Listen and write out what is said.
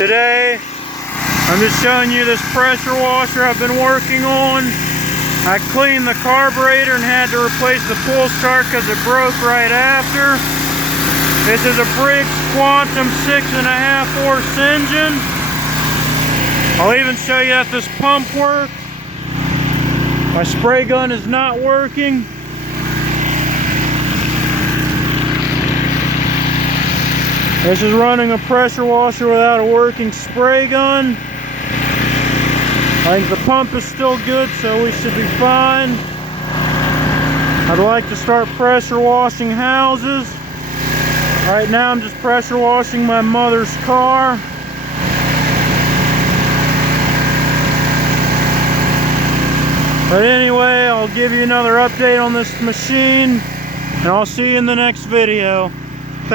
Today, I'm just showing you this pressure washer I've been working on. I cleaned the carburetor and had to replace the pull start because it broke right after. This is a Briggs Quantum 6.5 horse engine. I'll even show you that this pump works. My spray gun is not working. This is running a pressure washer without a working spray gun. I think the pump is still good, so we should be fine. I'd like to start pressure washing houses. Right now I'm just pressure washing my mother's car. But anyway, I'll give you another update on this machine, and I'll see you in the next video.